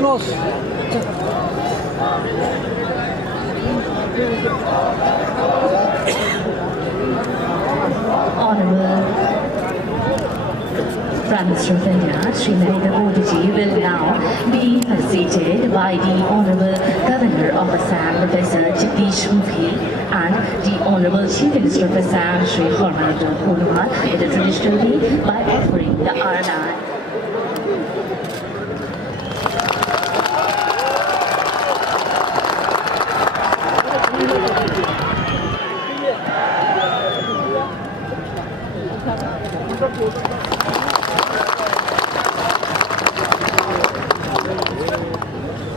Close. Honorable Prime Minister of India, Sri Narendra Modi ji, will now be facilitated by the Honorable Governor of Assam, Professor Jagdish Mukhi, and the Honorable Chief Minister of Assam, Sri Hormata Purnima, in the traditional way by offering the Arana.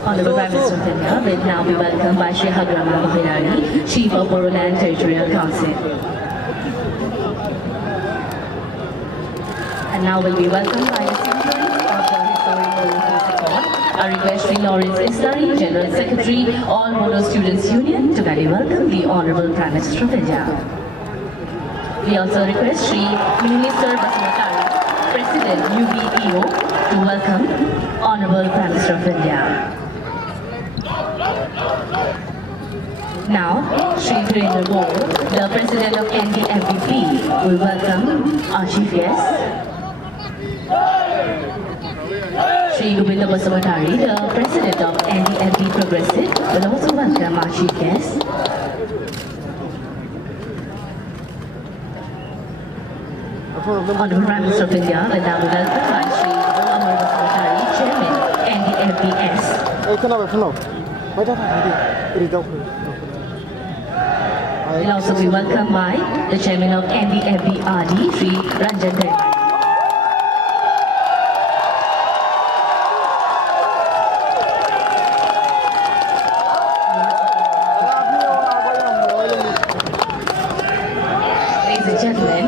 Honorable Prime Minister of India will now be welcomed by Sri Hagrama Mohilari, Chief of Bodoland Territorial Council. And now will be welcomed by the signatories of the Historic Bodo Accord. I request Sri Lawrence Islari, General Secretary, All Bodo Students Union, to kindly welcome the Honorable Prime Minister of India. We also request Sri Minister Basumatari, President UBEO, to welcome Honorable Prime Minister of India. Now, Sri Virendra Gaur, the President of NDMPP, will welcome our chief guest. Sri Govinda Basumatari, the President of NDMP Progressive, will also welcome our chief guest. Honorable Prime Minister of India will now be welcomed by Sri Amar Basumatari, Chairman, NDMPS. Will also be welcomed by the Chairman of NDMP-RD, Sri Ranjan Dharma. Ladies and gentlemen,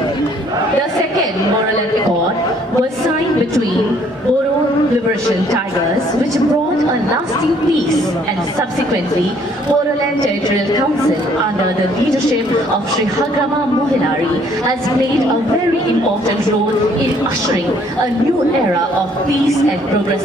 the second Bodoland Accord was signed between Bodo Liberation Tigers, which brought a lasting peace, and subsequently Bodoland Territorial Council, under the leadership of Sri Hagrama Mohilari, has played a very important role in ushering a new era of peace and progress.